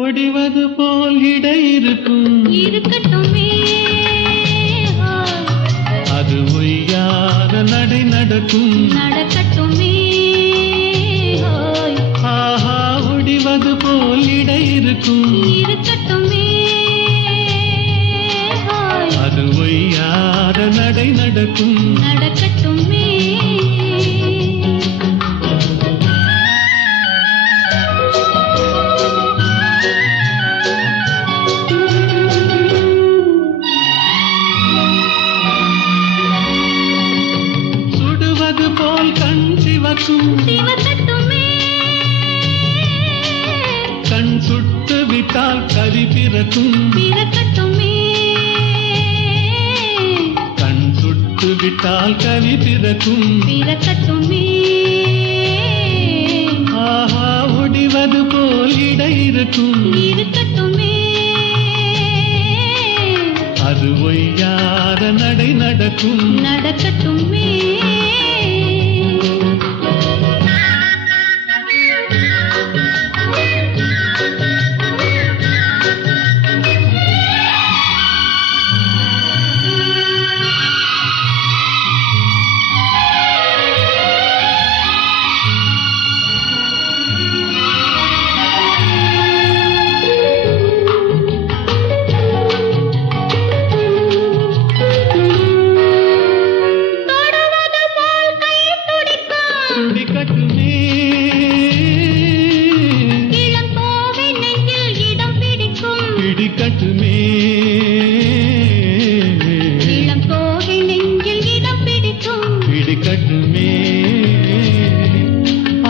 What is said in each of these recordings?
ஒடிவது போல் இடை இருக்கும் இருக்கட்டுமே, அது ஒய்யாத நடை நடக்கும் நடக்கட்டுமே. ஆஹா, ஒடிவது போல் இடை இருக்கும் இருக்கட்டுமே, அது ஒய்யாத நடை நடக்கும் நடக்கட்டுமே. போல் கண் சிவக்கும் சிவக்கட்டுமே, கண் சுட்டு விட்டால் கவி பிறக்கும் பிறக்கட்டுமே. கண் சுட்டு விட்டால் கவி பிறக்கும் பிறக்கட்டுமே. ஆஹா, ஒடிவது போல் இடை இருக்கும் இருக்கட்டுமே, அது ஒய்யாத நடை நடக்கும் நடக்கட்டுமே. துடிக்கட்டுமே, இளம் கோவை நெஞ்சில் இடம் பிடிக்கும் பிடிக்கட்டுமே, இளம் கோவை நெஞ்சில் இடம் பிடிக்கும் பிடிக்கட்டுமே.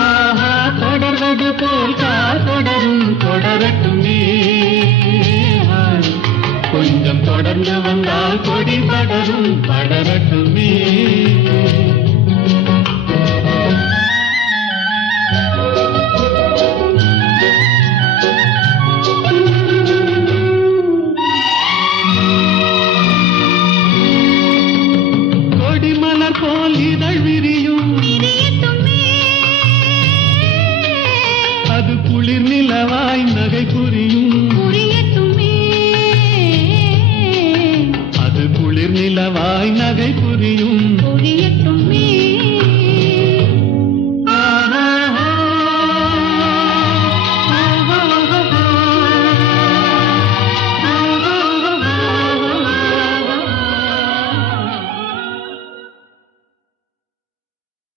ஆஹா, தொடர்வது போல் தொடரும் தொடரட்டுமே. கொஞ்சம் தொடர்ந்து வந்தால் கொடி படரும் படரட்டுமே. கொடிமலர் போல் இதழ் விரியும் விரியட்டுமே, அது குளிர் நிலவாய் நகை புரியும் புரியட்டுமே. அது குளிர் நிலவாய் நகை புரியும்